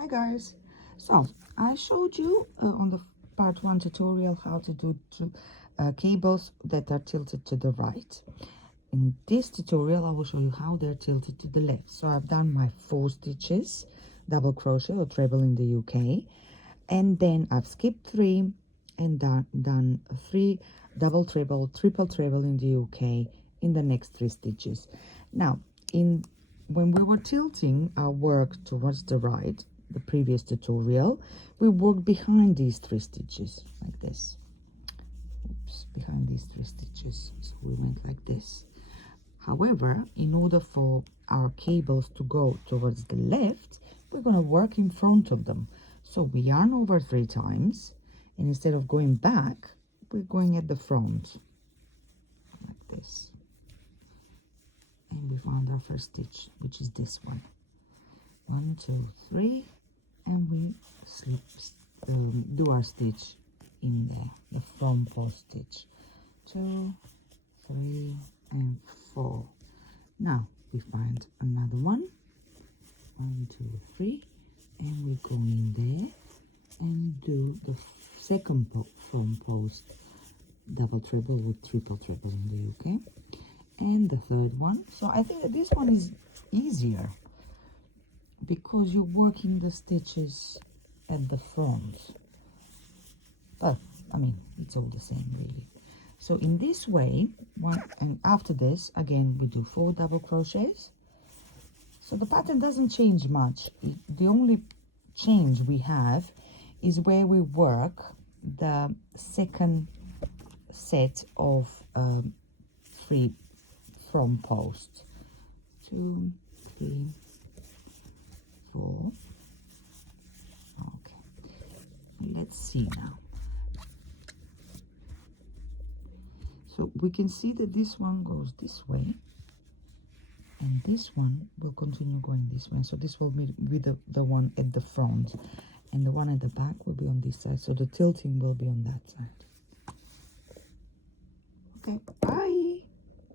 Hi guys, so I showed you on the part 1 tutorial how to do cables that are tilted to the right. In this tutorial I will show you how they're tilted to the left. So I've done my 4 stitches double crochet or treble in the UK, and then I've skipped 3 and done 3 double treble, triple treble in the UK in the next 3 stitches. Now when we were tilting our work towards the right, the previous tutorial, we worked behind these 3 stitches like this. Oops, behind these 3 stitches, so we went like this. However, in order for our cables to go towards the left, we're going to work in front of them. So we yarn over 3 times, and instead of going back, we're going at the front like this. And we found our first stitch, which is this one. 1, 2, 3, and we do our stitch in there, the front post stitch. 2, 3, and 4. Now we find another one. 1, 2, 3, and we go in there and do the second front post double treble or triple treble in the UK, and the third one. So I think that this one is easier because you're working the stitches at the front, but I mean it's all the same really. So in this way, and after this again we do 4 double crochets. So the pattern doesn't change much. The only change we have is where we work the second set of 3 front posts. 2, 3, 4. Okay, let's see now. So we can see that this one goes this way, and this one will continue going this way. So this will be the one at the front, and the one at the back will be on this side. So the tilting will be on that side. Okay, bye.